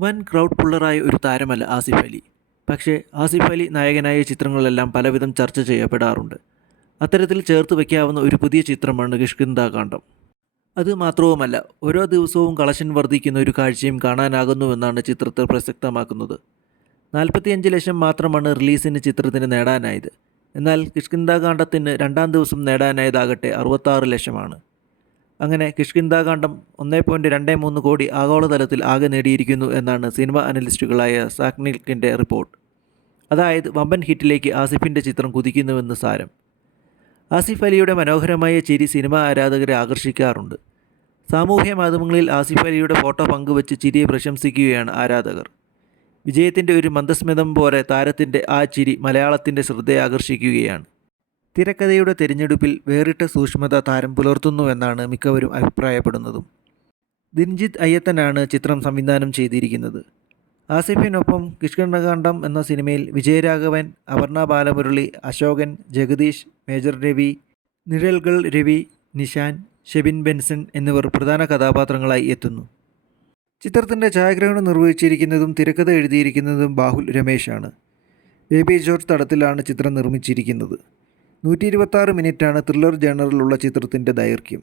വൻ ക്രൗഡ് പുള്ളറായ ഒരു താരമല്ല ആസിഫ് അലി. പക്ഷേ ആസിഫ് അലി നായകനായ ചിത്രങ്ങളെല്ലാം പലവിധം ചർച്ച ചെയ്യപ്പെടാറുണ്ട്. അത്തരത്തിൽ ചേർത്ത് വയ്ക്കാവുന്ന ഒരു പുതിയ ചിത്രമാണ് കിഷ്കിന്താകാന്ഡം അത് മാത്രവുമല്ല ഓരോ ദിവസവും കളക്ഷൻ വർദ്ധിക്കുന്ന ഒരു കാഴ്ചയും കാണാനാകുന്നുവെന്നാണ് ചിത്രത്തെ പ്രസക്തമാക്കുന്നത്. നാൽപ്പത്തിയഞ്ച് ലക്ഷം മാത്രമാണ് റിലീസിന് ചിത്രത്തിന് നേടാനായത്. എന്നാൽ കിഷ്കിന്താകാന്ഡത്തിന് രണ്ടാം ദിവസം നേടാനായതാകട്ടെ അറുപത്താറ് ലക്ഷമാണ്. അങ്ങനെ കിഷ്കിന്താകാന്ഡം ഒന്നേ പോയിന്റ് രണ്ട് മൂന്ന് കോടി ആഗോളതലത്തിൽ ആകെ നേടിയിരിക്കുന്നു എന്നാണ് സിനിമ അനലിസ്റ്റുകളായ സാക്നിൽക്കിന്റെ റിപ്പോർട്ട്. അതായത് വമ്പൻ ഹിറ്റിലേക്ക് ആസിഫിന്റെ ചിത്രം കുതിക്കുന്നുവെന്ന് സാരം. ആസിഫ് അലിയുടെ മനോഹരമായ ചിരി സിനിമ ആരാധകരെ ആകർഷിക്കാറുണ്ട്. സാമൂഹ്യ മാധ്യമങ്ങളിൽ ആസിഫ് അലിയുടെ ഫോട്ടോ പങ്കുവച്ച് ചിരിയെ പ്രശംസിക്കുകയാണ് ആരാധകർ. വിജയത്തിന്റെ ഒരു മന്ദസ്മിതം പോലെ താരത്തിന്റെ ആ ചിരി മലയാളത്തിന്റെ ശ്രദ്ധയെ ആകർഷിക്കുകയാണ്. തിരക്കഥയുടെ തിരഞ്ഞെടുപ്പിൽ വേറിട്ട സൂക്ഷ്മത താരം പുലർത്തുന്നുവെന്നാണ് മിക്കവരും അഭിപ്രായപ്പെടുന്നതും. ദിൻജിത് അയ്യത്തനാണ് ചിത്രം സംവിധാനം ചെയ്തിരിക്കുന്നത്. ആസിഫിനൊപ്പം കിഷ്കണ്ഠകാന്ഡം എന്ന സിനിമയിൽ വിജയരാഘവൻ അപർണ ബാലമുരളി അശോകൻ ജഗദീഷ് മേജർ രവി നിഴൽകൾ രവി നിഷാൻ ഷെബിൻ ബെൻസൺ എന്നിവർ പ്രധാന കഥാപാത്രങ്ങളായി എത്തുന്നു. ചിത്രത്തിന്റെ ഛായാഗ്രഹണം നിർവഹിച്ചിരിക്കുന്നതും തിരക്കഥ എഴുതിയിരിക്കുന്നതും ബാഹുൽ രമേശാണ്. ബേബി ജോർജ് തടത്തിലാണ് ചിത്രം നിർമ്മിച്ചിരിക്കുന്നത്. നൂറ്റി ഇരുപത്താറ് മിനിറ്റാണ് ത്രില്ലർ ജേണറിലുള്ള ചിത്രത്തിന്റെ ദൈർഘ്യം.